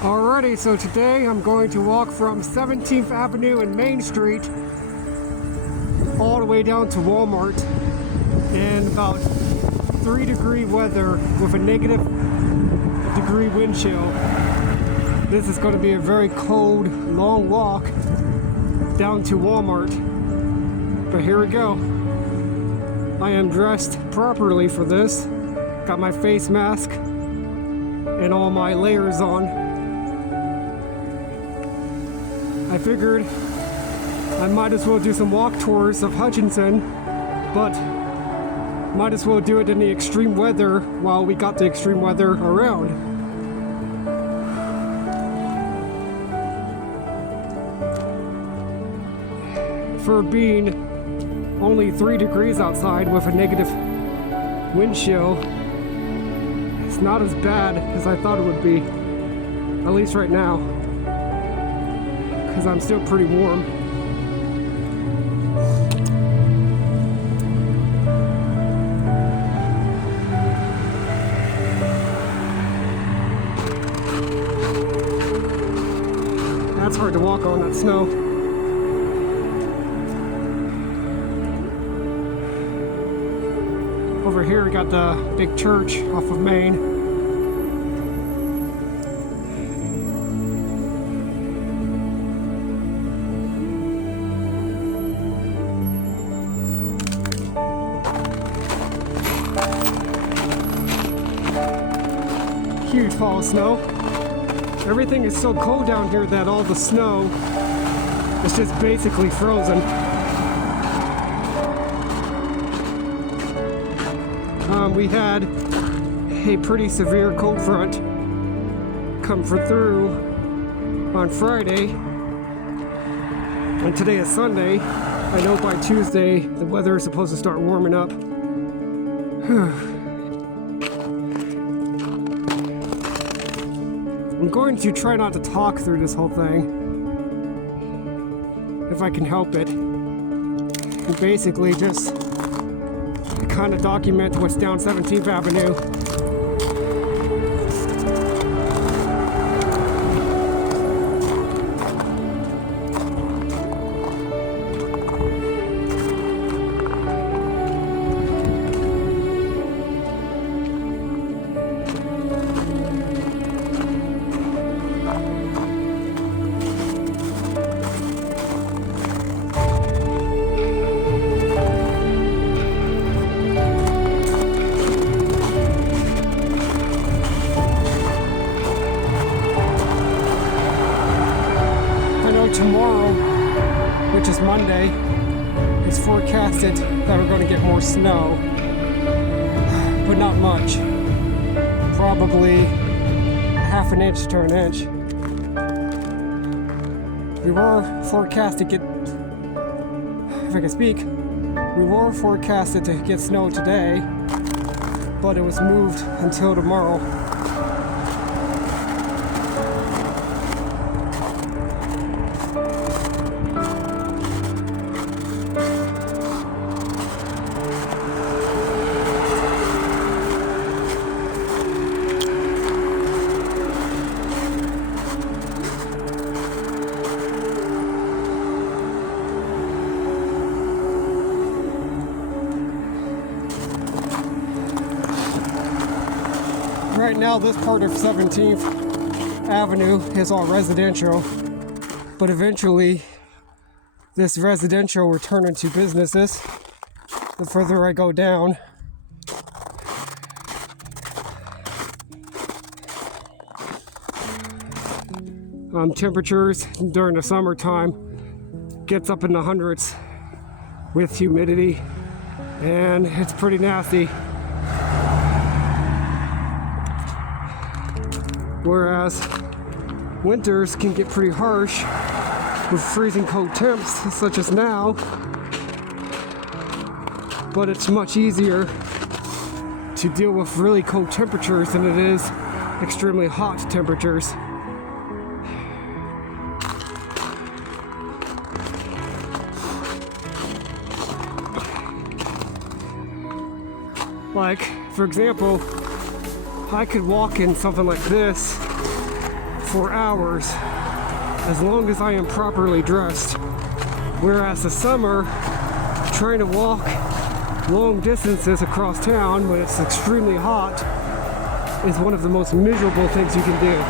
Alrighty, so today I'm going to walk from 17th Avenue and Main Street all the way down to Walmart in about 3-degree weather with a -degree wind chill. This is going to be a very cold, long walk down to Walmart. But here we go. I am dressed properly for this. Got my face mask and all my layers on. I figured I might as well do some walk tours of Hutchinson, but might as well do it in the extreme weather while we got the extreme weather around. For being only 3 degrees outside with a negative wind chill, it's not as bad as I thought it would be, at least right now, because I'm still pretty warm. That's hard to walk on, that snow. Over here we got the big church off of Main. Huge fall of snow. Everything is so cold down here that all the snow is just basically frozen. We had a pretty severe cold front come through on Friday, and today is Sunday. I know by Tuesday the weather is supposed to start warming up. I'm going to try not to talk through this whole thing, if I can help it, and basically just kind of document what's down 17th Avenue. Tomorrow, which is Monday, it's forecasted that we're going to get more snow, but not much. Probably half an inch to an inch. We were forecasted to get, if I can speak, we were forecasted to get snow today, but it was moved until tomorrow. Right now, this part of 17th Avenue is all residential, but eventually this residential will turn into businesses the further I go down. Temperatures during the summertime gets up in the hundreds with humidity, and it's pretty nasty. Whereas winters can get pretty harsh with freezing cold temps, such as now, but it's much easier to deal with really cold temperatures than it is extremely hot temperatures. Like, for example, I could walk in something like this for hours as long as I am properly dressed. Whereas the summer, trying to walk long distances across town when it's extremely hot is one of the most miserable things you can do.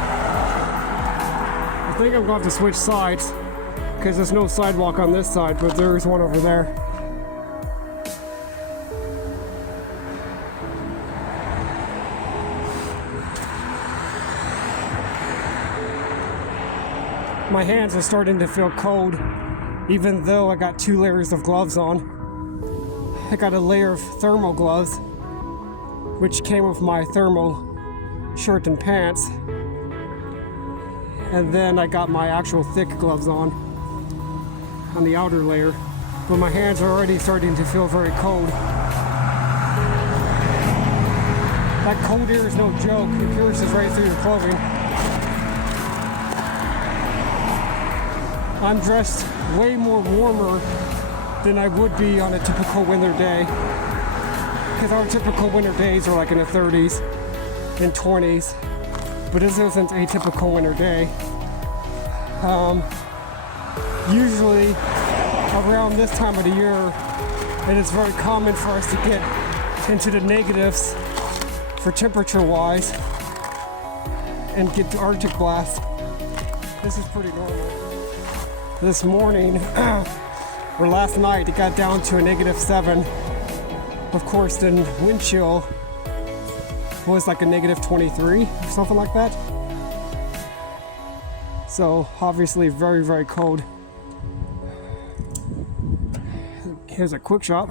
I think I'm going to have to switch sides because there's no sidewalk on this side, but there is one over there. My hands are starting to feel cold, even though I got 2 layers of gloves on. I got a layer of thermal gloves, which came with my thermal shirt and pants. And then I got my actual thick gloves on the outer layer. But my hands are already starting to feel very cold. That cold air is no joke. It pierces right through your clothing. I'm dressed way more warmer than I would be on a typical winter day. Because our typical winter days are like in the 30s and 20s. But this isn't a typical winter day. Usually around this time of the year, it is very common for us to get into the negatives for temperature wise and get to Arctic blast. This is pretty normal. This morning, or last night, it got down to a -7. Of course, then wind chill was like a -23 or something like that. So obviously very, very cold. Here's a quick shop.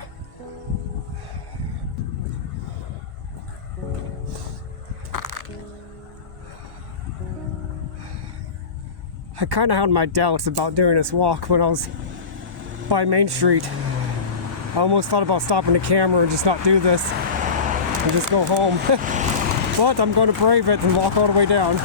I kind of had my doubts about doing this walk when I was by Main Street. I almost thought about stopping the camera and just not do this and just go home. But I'm going to brave it and walk all the way down.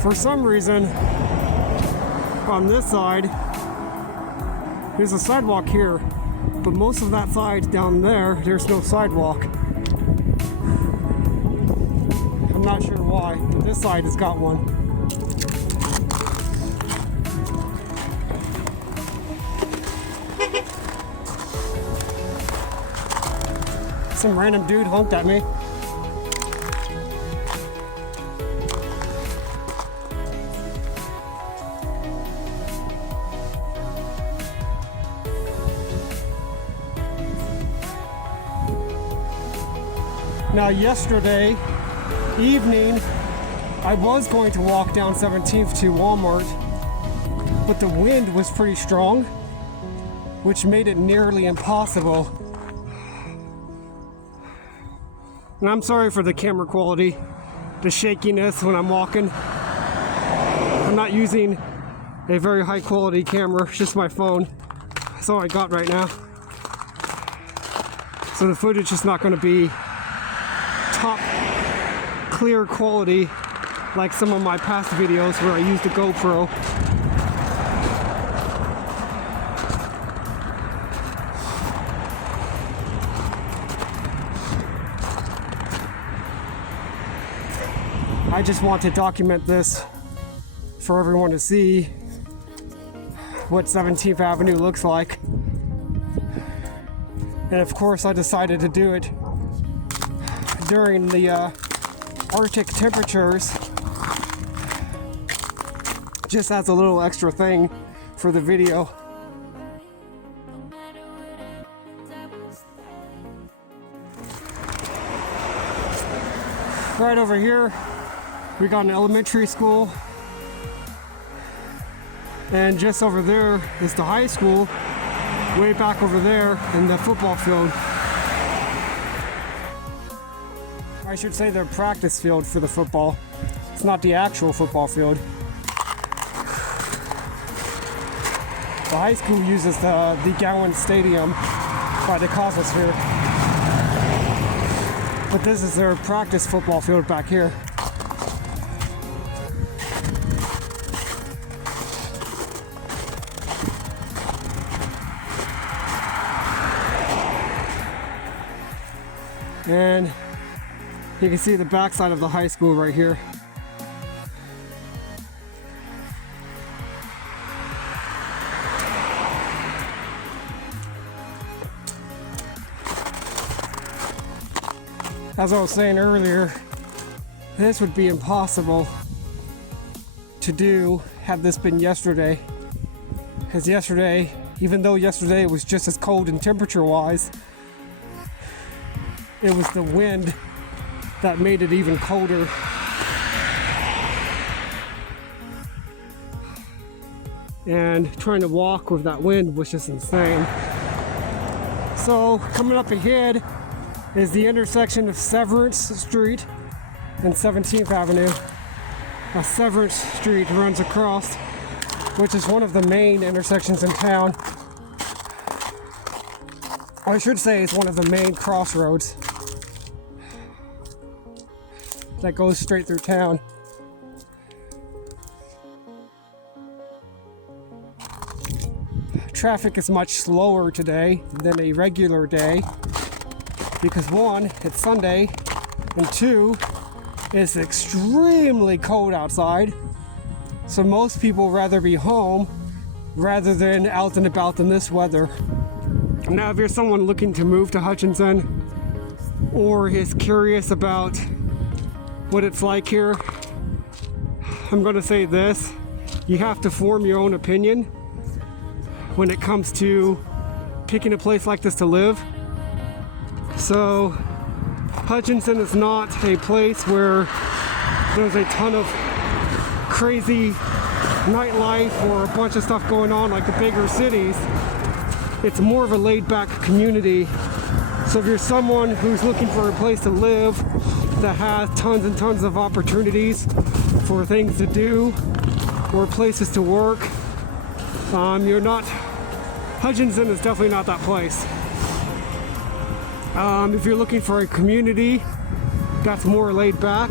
For some reason, on this side, there's a sidewalk here, but most of that side down there, there's no sidewalk. I'm not sure why, but this side has got one. Some random dude honked at me. Now yesterday evening, I was going to walk down 17th to Walmart, but the wind was pretty strong, which made it nearly impossible. And I'm sorry for the camera quality, the shakiness when I'm walking. I'm not using a very high quality camera, it's just my phone. That's all I got right now. So the footage is not going to be top clear quality like some of my past videos where I used a GoPro. I just want to document this for everyone to see what 17th Avenue looks like. And of course I decided to do it during the Arctic temperatures, just as a little extra thing for the video. Right over here, we got an elementary school, and just over there is the high school, way back over there in the football field. I should say the practice field for the football. It's not the actual football field. The high school uses the Gowan Stadium by the Cosmosphere. But this is their practice football field back here. And you can see the backside of the high school right here. As I was saying earlier, this would be impossible to do had this been yesterday. Because yesterday, even though yesterday it was just as cold and temperature-wise, it was the wind that made it even colder. And trying to walk with that wind was just insane. So coming up ahead is the intersection of Severance Street and 17th Avenue. Now, Severance Street runs across, which is one of the main intersections in town. I should say it's one of the main crossroads that goes straight through town. Traffic is much slower today than a regular day because one, it's Sunday, and two, it's extremely cold outside. So most people rather be home rather than out and about in this weather. Now, if you're someone looking to move to Hutchinson or is curious about what it's like here, I'm going to say this: you have to form your own opinion when it comes to picking a place like this to live. So Hutchinson is not a place where there's a ton of crazy nightlife or a bunch of stuff going on like the bigger cities. It's more of a laid-back community. So if you're someone who's looking for a place to live that has tons and tons of opportunities for things to do or places to work, Hutchinson is definitely not that place. If you're looking for a community that's more laid back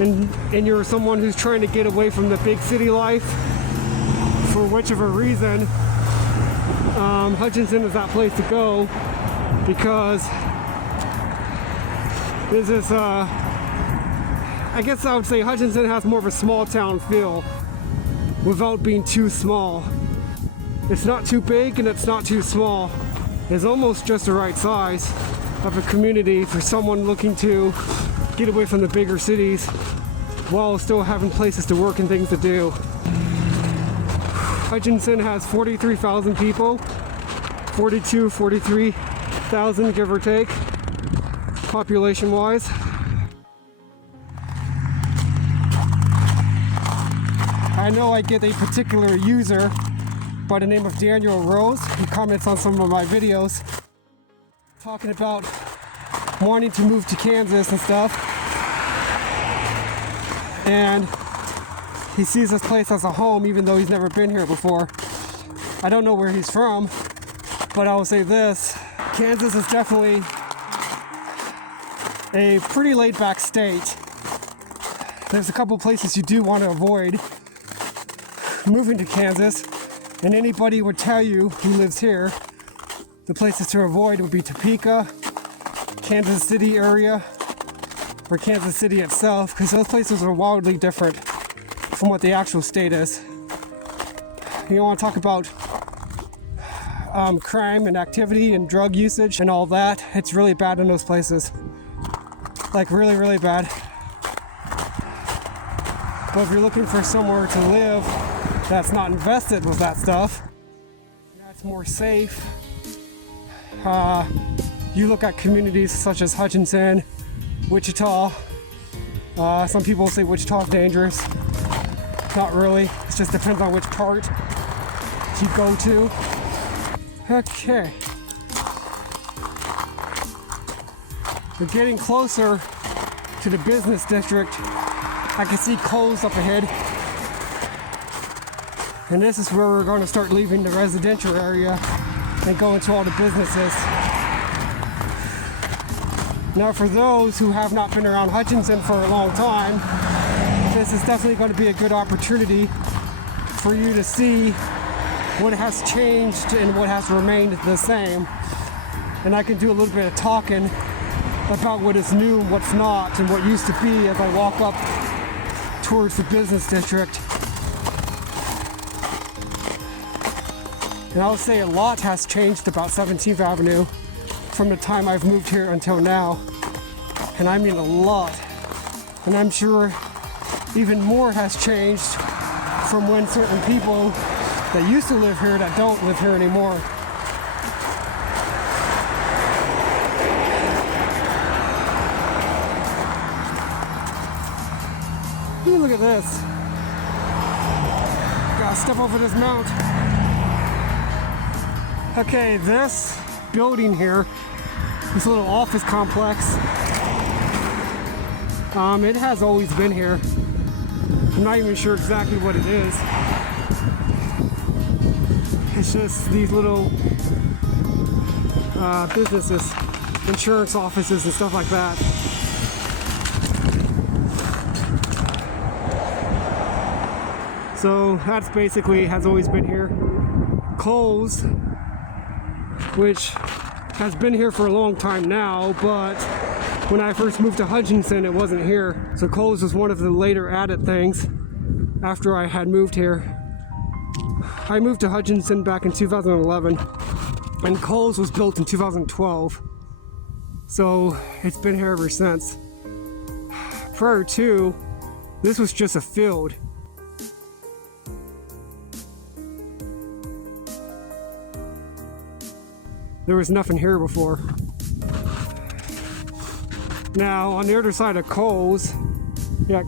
and you're someone who's trying to get away from the big city life for whichever reason, Hutchinson is that place to go, because this is, I guess I would say Hutchinson has more of a small town feel without being too small. It's not too big and it's not too small. It's almost just the right size of a community for someone looking to get away from the bigger cities while still having places to work and things to do. Hutchinson has 43,000 people, 43,000 give or take, population-wise. I know I get a particular user by the name of Daniel Rose. He comments on some of my videos talking about wanting to move to Kansas and stuff. And he sees this place as a home even though he's never been here before. I don't know where he's from, but I will say this: Kansas is definitely a pretty laid-back state. There's a couple places you do want to avoid moving to Kansas, and anybody would tell you who lives here the places to avoid would be Topeka, Kansas City area, or Kansas City itself, because those places are wildly different from what the actual state is. You want to talk about crime and activity and drug usage and all that, it's really bad in those places. Like really, really bad. But if you're looking for somewhere to live that's not invested with that stuff, that's more safe, you look at communities such as Hutchinson, Wichita. Some people say Wichita is dangerous. Not really. It just depends on which part you go to. Okay. We're getting closer to the business district. I can see Kohl's up ahead. And this is where we're going to start leaving the residential area and go into all the businesses. Now for those who have not been around Hutchinson for a long time, this is definitely going to be a good opportunity for you to see what has changed and what has remained the same. And I can do a little bit of talking about what is new and what's not and what used to be as I walk up towards the business district. And I would say a lot has changed about 17th Avenue from the time I've moved here until now. And I mean a lot. And I'm sure even more has changed from when certain people that used to live here that don't live here anymore. Ooh, look at this. Gotta step over this mount. Okay, this building here, this little office complex, it has always been here. I'm not even sure exactly what it is. It's just these little businesses, insurance offices and stuff like that. So that's basically has always been here. Kohl's, which has been here for a long time now, but when I first moved to Hutchinson, it wasn't here. So Kohl's was one of the later added things after I had moved here. I moved to Hutchinson back in 2011, and Kohl's was built in 2012. So it's been here ever since. Prior to, this was just a field. There was nothing here before. Now, on the other side of Kohl's,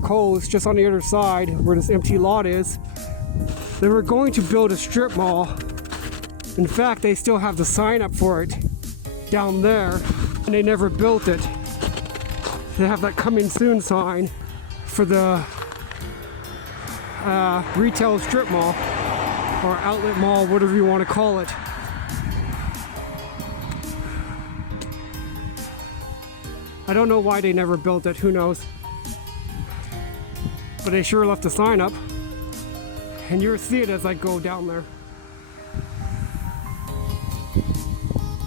Kohl's just on the other side where this empty lot is, they were going to build a strip mall. In fact, they still have the sign up for it down there, and they never built it. They have that coming soon sign for the retail strip mall or outlet mall, whatever you want to call it. I don't know why they never built it, who knows. But they sure left a sign up. And you'll see it as I go down there.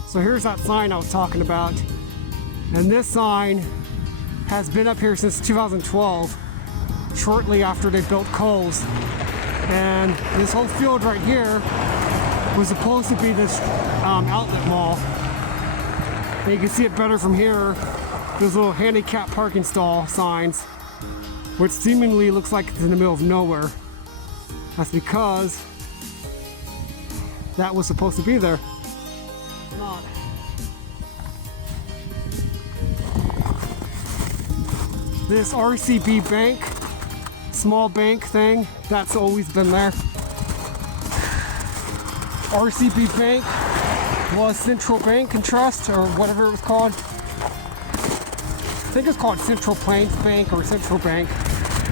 So here's that sign I was talking about. And this sign has been up here since 2012, shortly after they built Kohl's. And this whole field right here was supposed to be this outlet mall. And you can see it better from here. Those little handicap parking stall signs, which seemingly looks like it's in the middle of nowhere. That's because that was supposed to be there. It's not. This RCB bank, small bank thing, that's always been there. RCB Bank was Central Bank and Trust, or whatever it was called. I think it's called Central Plains Bank or Central Bank,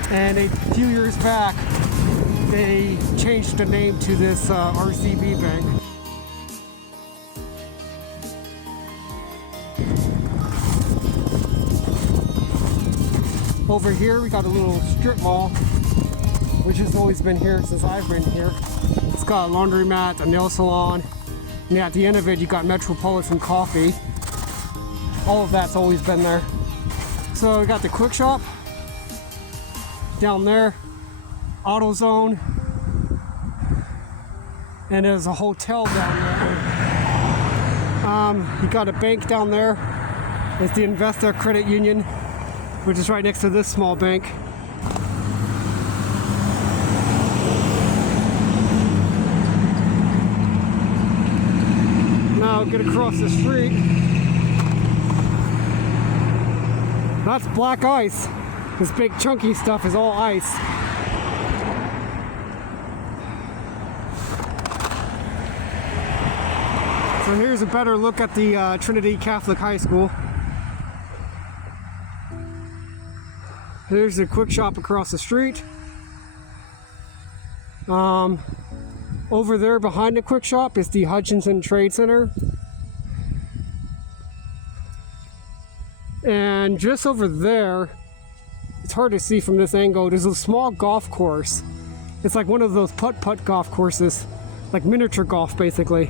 and a few years back they changed the name to this RCB Bank. Over here we got a little strip mall, which has always been here since I've been here. It's got a laundromat, a nail salon, and at the end of it you got Metropolitan Coffee. All of that's always been there. So we got the Quick Shop down there, AutoZone, and there's a hotel down there. You got a bank down there. It's the Investa Credit Union, which is right next to this small bank. Now get across the street. That's black ice. This big chunky stuff is all ice. So here's a better look at the Trinity Catholic High School. There's a Quick Shop across the street. Over there behind the Quick Shop is the Hutchinson Trade Center. And just over there, it's hard to see from this angle, there's a small golf course. It's like one of those putt-putt golf courses, like miniature golf basically.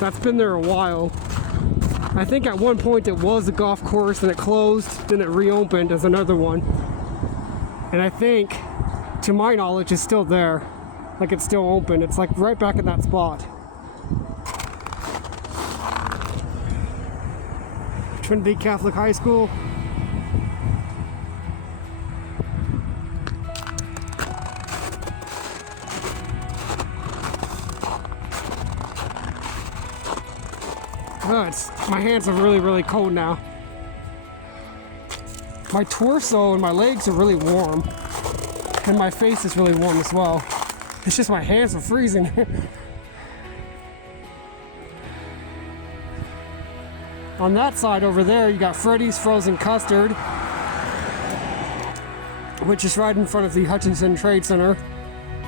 That's been there a while. I think at one point it was a golf course and it closed, then it reopened as another one. And I think, to my knowledge, it's still there. Like it's still open. It's like right back in that spot. Trinity Catholic High School. Oh, my hands are really cold now. My torso and my legs are really warm. And my face is really warm as well. It's just my hands are freezing. On that side over there, you got Freddy's Frozen Custard, which is right in front of the Hutchinson Trade Center.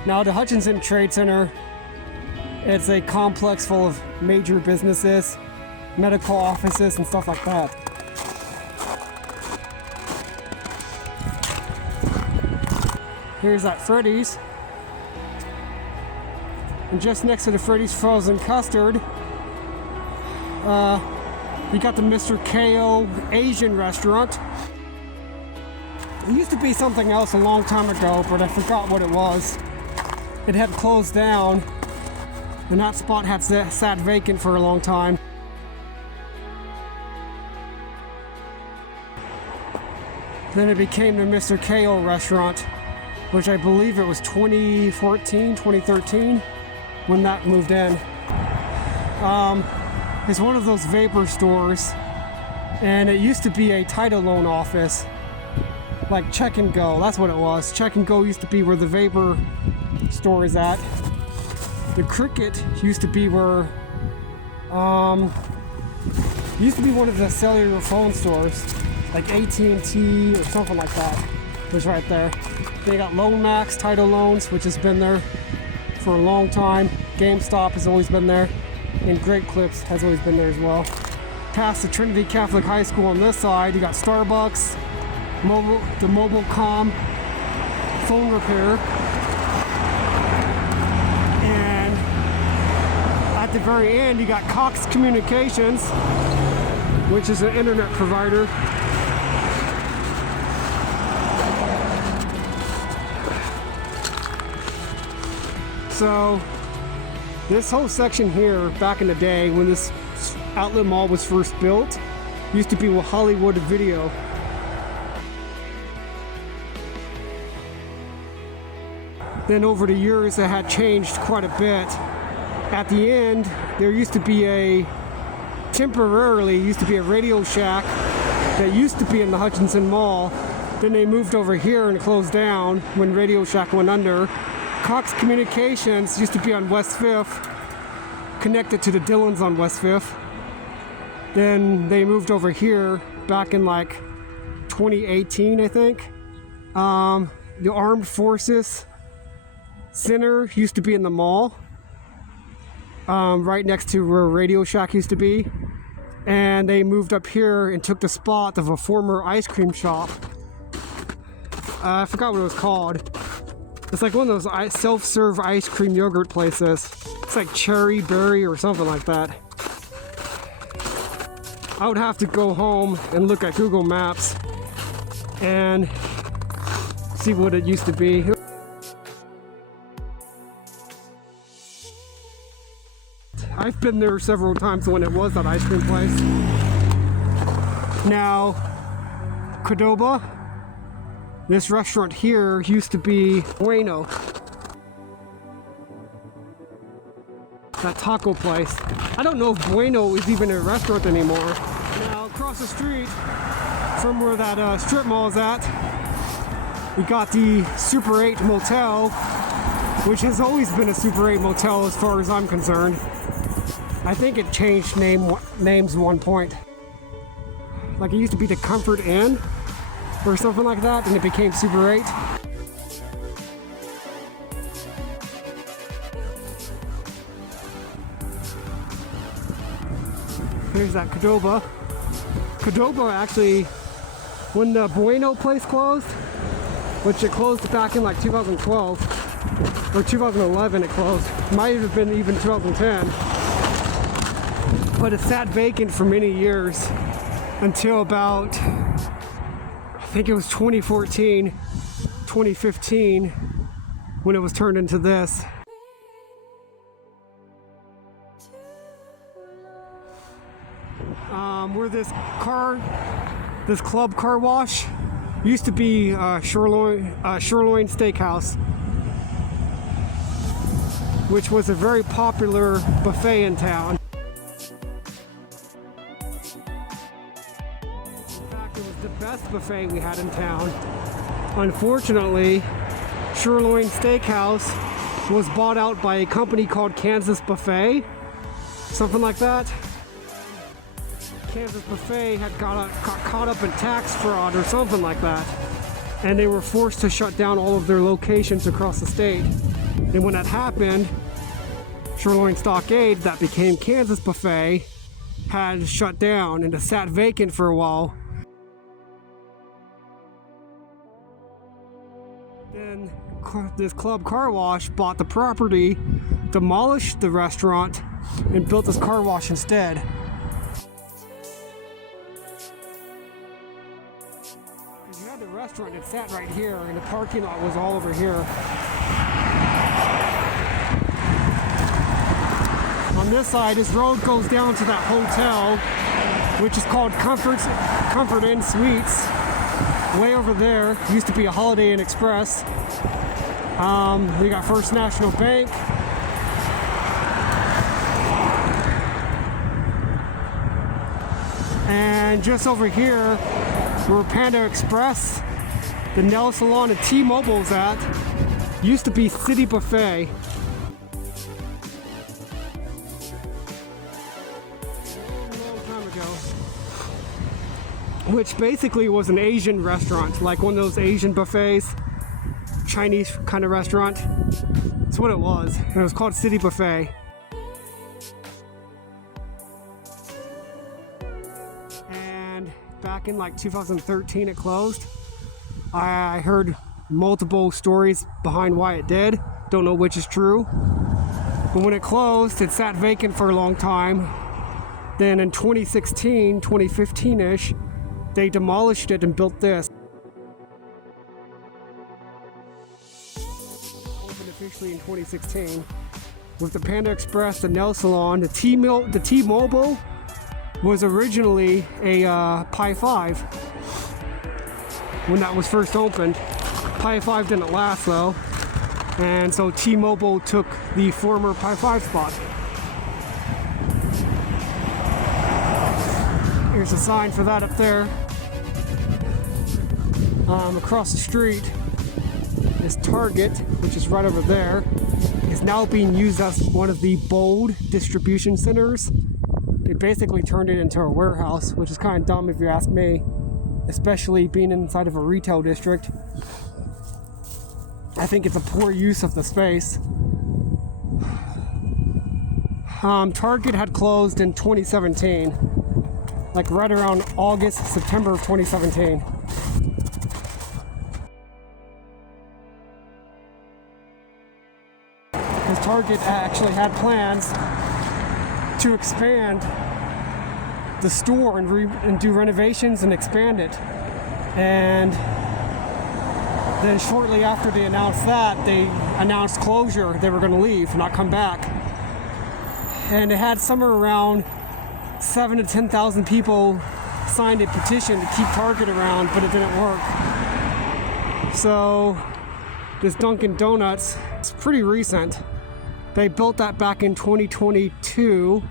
Now, the Hutchinson Trade Center, it's a complex full of major businesses, medical offices, and stuff like that. Here's that Freddy's. And just next to the Freddy's Frozen Custard, you got the Mr. Kohl Asian restaurant. It used to be something else a long time ago, but I forgot what it was. It had closed down, and that spot had sat vacant for a long time. Then it became the Mr. Kohl restaurant, which I believe it was 2014, 2013 when that moved in. It's one of those vapor stores, and it used to be a title loan office, like Check and Go. That's what it was. Check and Go used to be where the vapor store is at. The Cricket used to be where, used to be one of the cellular phone stores, like AT&T or something like that. It was right there. They got Loan Max Title Loans, which has been there for a long time. GameStop has always been there, and Great Clips has always been there as well. Past the Trinity Catholic High School on this side, you got Starbucks, the Mobilecom phone repair, and at the very end you got Cox Communications, which is an internet provider. So this whole section here, back in the day when this outlet mall was first built, used to be Hollywood Video. Then over the years it had changed quite a bit. At the end, there used to be a Radio Shack that used to be in the Hutchinson Mall. Then they moved over here and closed down when Radio Shack went under. Cox Communications used to be on West 5th, connected to the Dillons on West 5th. Then they moved over here back in like 2018, I think. The Armed Forces Center used to be in the mall, right next to where Radio Shack used to be. And they moved up here and took the spot of a former ice cream shop. I forgot what it was called. It's like one of those self-serve ice cream yogurt places. It's like Cherry Berry or something like that. I would have to go home and look at Google Maps and see what it used to be. I've been there several times when it was that ice cream place. Now, Qdoba. This restaurant here used to be Bueno. That taco place. I don't know if Bueno is even a restaurant anymore. Now, across the street from where that strip mall is at, we got the Super 8 Motel, which has always been a Super 8 Motel as far as I'm concerned. I think it changed names at one point. Like it used to be the Comfort Inn or something like that, and it became Super 8. Here's that Qdoba. Qdoba actually, when the Bueno place closed, which it closed back in like 2012 or 2011, it closed. Might have been even 2010, but it sat vacant for many years until about, I think it was 2014, 2015, when it was turned into this. Where this club car wash used to be Sirloin Steakhouse, which was a very popular buffet in town. In fact, it was the best buffet we had in town. Unfortunately, Sirloin Steakhouse was bought out by a company called Kansas Buffet, something like that. Kansas Buffet had got caught up in tax fraud or something like that, and they were forced to shut down all of their locations across the state. And when that happened, Sirloin Stockade, that became Kansas Buffet, had shut down and it sat vacant for a while. Then this club car wash bought the property, demolished the restaurant, and built this car wash instead. You had the restaurant, it sat right here, and the parking lot was all over here. On this side, this road goes down to that hotel, which is called Comfort Inn Suites. Way over there, used to be a Holiday Inn Express. We got First National Bank. And just over here, where Panda Express, the nail salon and T-Mobile's at, used to be City Buffet. Long time ago. Which basically was an Asian restaurant, like one of those Asian buffets, Chinese kind of restaurant. That's what it was. And it was called City Buffet. And back in like 2013 it closed. I heard multiple stories behind why it did. Don't know which is true. But when it closed, it sat vacant for a long time. Then in 2016, 2015-ish, they demolished it and built this. Opened officially in 2016 with the Panda Express, the nail salon, the T-Mobile was originally a Pi 5 when that was first opened. Pi 5 didn't last though, and so T-Mobile took the former Pi 5 spot. Here's a sign for that up there. Across the street is Target, which is right over there. It's now being used as one of the Bold distribution centers. They basically turned it into a warehouse, which is kind of dumb if you ask me, especially being inside of a retail district. I think it's a poor use of the space. Target had closed in 2017, like right around August, September of 2017. Because Target actually had plans to expand the store and do renovations and expand it. And then shortly after they announced that, they announced closure. They were going to leave, not come back. And it had somewhere around 7,000 to 10,000 people signed a petition to keep Target around, but it didn't work. So this Dunkin' Donuts, it's pretty recent. They built that back in 2022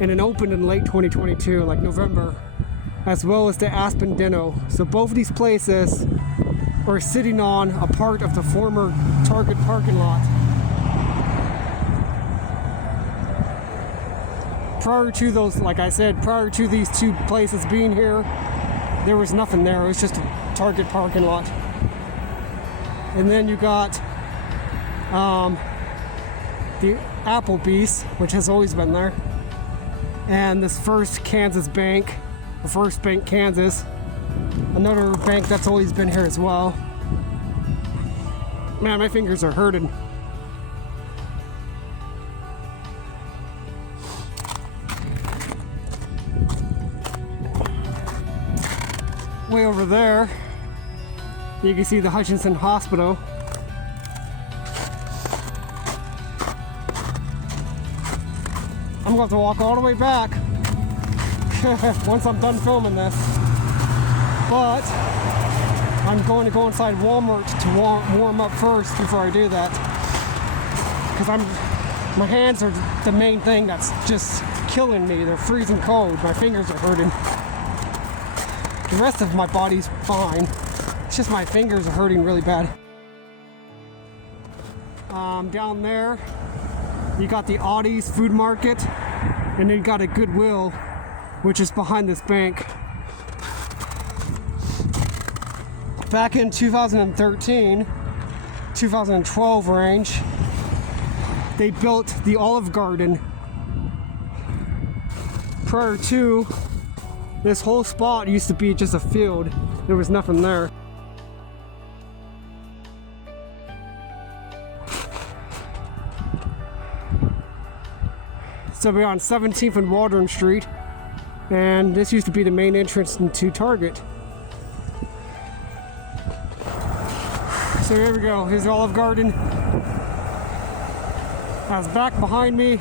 and it opened in late 2022, like November, as well as the Aspen Dino. So both of these places are sitting on a part of the former Target parking lot. Prior to those, like I said, prior to these two places being here, there was nothing there. It was just a Target parking lot. And then you got the Applebee's, which has always been there, and this First Kansas Bank, First Bank, Kansas. Another bank that's always been here as well. Man, my fingers are hurting. Way over there, you can see the Hutchinson Hospital. I'm going to have to walk all the way back once I'm done filming this. But I'm going to go inside Walmart to warm up first before I do that. Because my hands are the main thing that's just killing me. They're freezing cold. My fingers are hurting. The rest of my body's fine. It's just my fingers are hurting really bad. Down there, you got the Audie's food market, and then you got a Goodwill, which is behind this bank. Back in 2013, 2012 range, they built the Olive Garden. Prior to, this whole spot used to be just a field. There was nothing there. So we're on 17th and Waldron Street, and this used to be the main entrance into Target. So here we go, here's the Olive Garden. I was back behind me,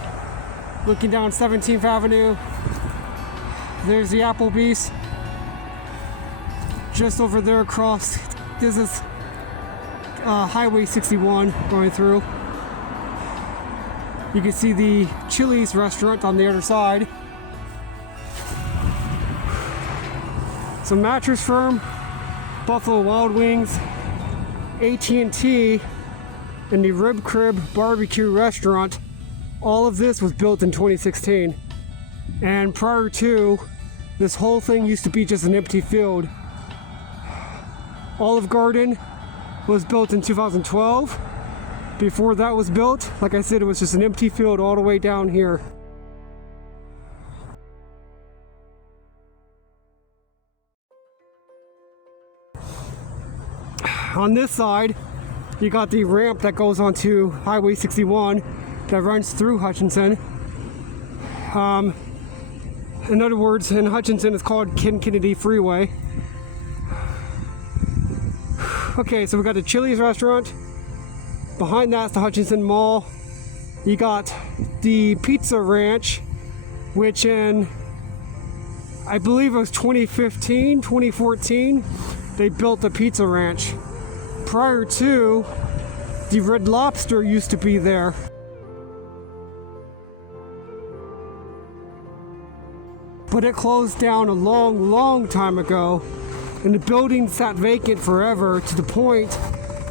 looking down 17th Avenue. There's the Applebee's. Just over there across, this is Highway 61 going through. You can see the Chili's restaurant on the other side. Some Mattress Firm, Buffalo Wild Wings, AT&T, and the Rib Crib Barbecue Restaurant. All of this was built in 2016. And prior to, this whole thing used to be just an empty field. Olive Garden was built in 2012. Before that was built, like I said, it was just an empty field all the way down here. On this side, you got the ramp that goes onto Highway 61 that runs through Hutchinson. In other words, in Hutchinson, it's called Ken Kennedy Freeway. Okay, so we got the Chili's restaurant. Behind that's the Hutchinson Mall. You got the Pizza Ranch, which in, I believe it was 2015, 2014, they built the Pizza Ranch. Prior to, the Red Lobster used to be there. But it closed down a long time ago, and the building sat vacant forever to the point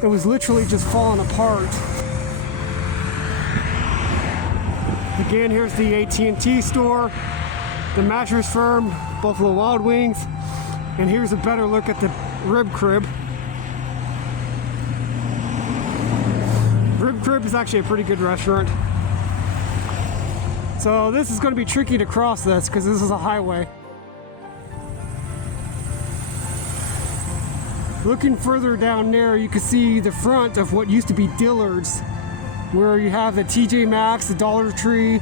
it was literally just falling apart. Again, here's the AT&T store, the Mattress Firm, Buffalo Wild Wings, and here's a better look at the Rib Crib. Rib Crib is actually a pretty good restaurant. So this is going to be tricky to cross this because this is a highway. Looking further down there, you can see the front of what used to be Dillard's, where you have the TJ Maxx, the Dollar Tree,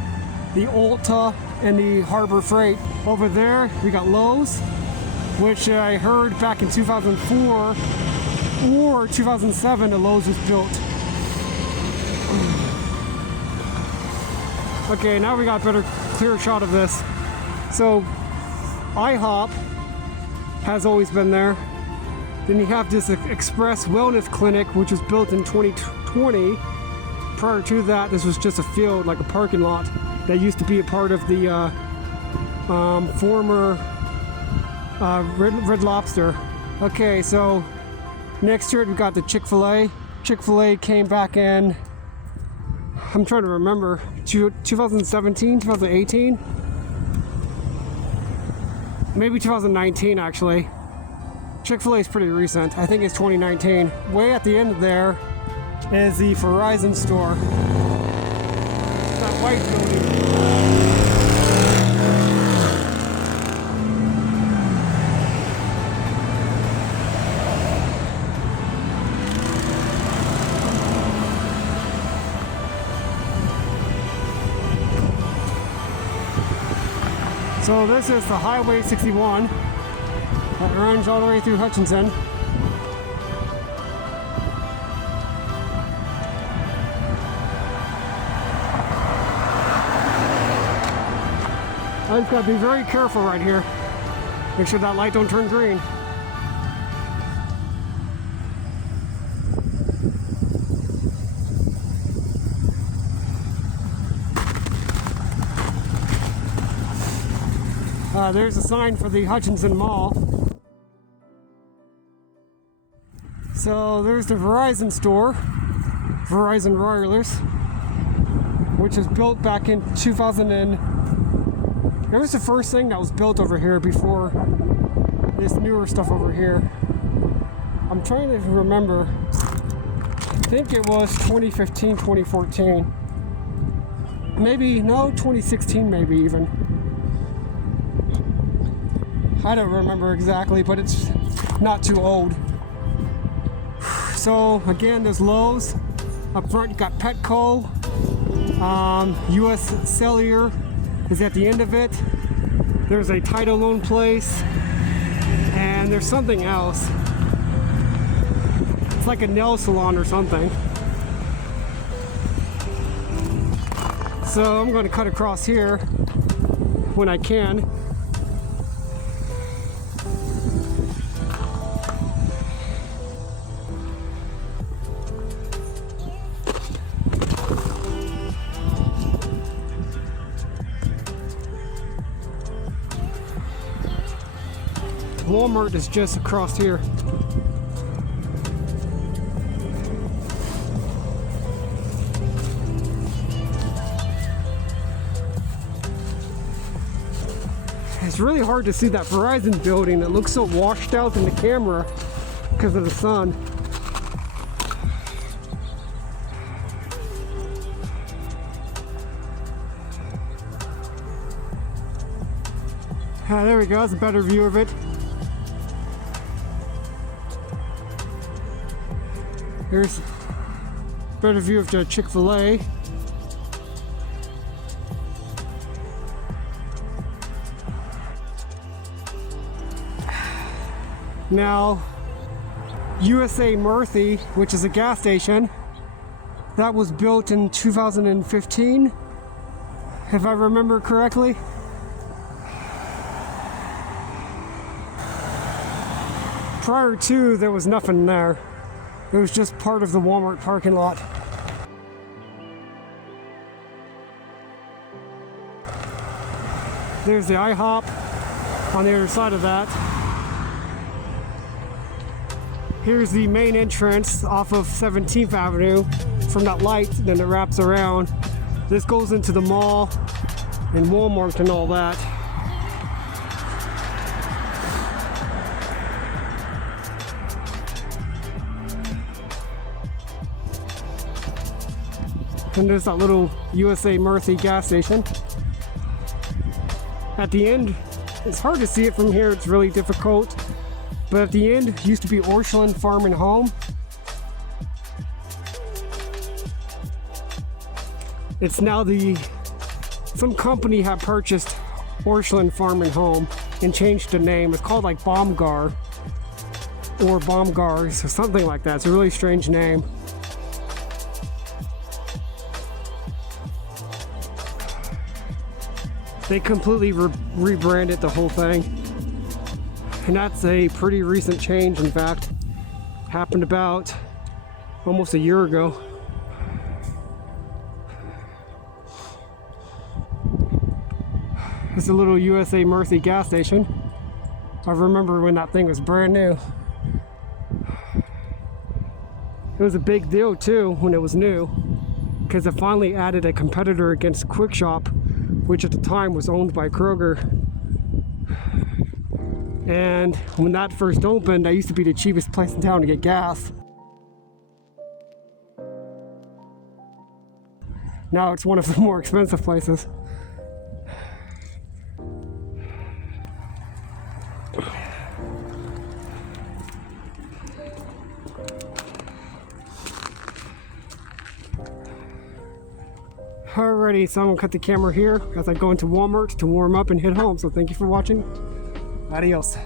the Ulta, and the Harbor Freight. Over there, we got Lowe's, which I heard back in 2004 or 2007, the Lowe's was built. Okay, now we got a better, clear shot of this. So, IHOP has always been there. Then you have this Express Wellness Clinic, which was built in 2020. Prior to that, this was just a field, like a parking lot, that used to be a part of the former Red Lobster. Okay, so next to it, we got the Chick-fil-A. Chick-fil-A came back in, I'm trying to remember, 2017, 2018? Maybe 2019, actually. Chick-fil-A is pretty recent. I think it's 2019. Way at the end there is the Verizon store. That white building. So this is the Highway 61 that runs all the way through Hutchinson. I just gotta be very careful right here. Make sure that light don't turn green. There's a sign for the Hutchinson Mall. So there's the Verizon store, Verizon Wireless, which was built back in 2000 and it was the first thing that was built over here before this newer stuff over here. I'm trying to remember. I think it was 2015, 2014. Maybe, no, 2016 maybe even. I don't remember exactly, but it's not too old. So again, there's Lowe's. Up front you got Petco. US Cellular is at the end of it. There's a title loan place. And there's something else. It's like a nail salon or something. So I'm going to cut across here when I can. Walmart is just across here. It's really hard to see that Verizon building. It looks so washed out in the camera because of the sun. There we go, that's a better view of it. Here's a better view of the Chick-fil-A. Now, USA Murphy, which is a gas station, that was built in 2015, if I remember correctly. Prior to, there was nothing there. It was just part of the Walmart parking lot. There's the IHOP on the other side of that. Here's the main entrance off of 17th Avenue from that light, and then it wraps around. This goes into the mall and Walmart and all that. And there's that little USA Murphy gas station. At the end, it's hard to see it from here, it's really difficult. But at the end, used to be Orchland Farm and Home. It's now some company had purchased Orchland Farm and Home and changed the name. It's called like Baumgar or Baumgars or something like that. It's a really strange name. They completely rebranded the whole thing. And that's a pretty recent change, in fact. Happened about almost a year ago. It's a little USA Murphy gas station. I remember when that thing was brand new. It was a big deal too when it was new, because it finally added a competitor against Quick Shop, which at the time was owned by Kroger. And when that first opened, that used to be the cheapest place in town to get gas. Now it's one of the more expensive places. Alrighty, so I'm gonna cut the camera here as I go into Walmart to warm up and head home. So thank you for watching. Adios.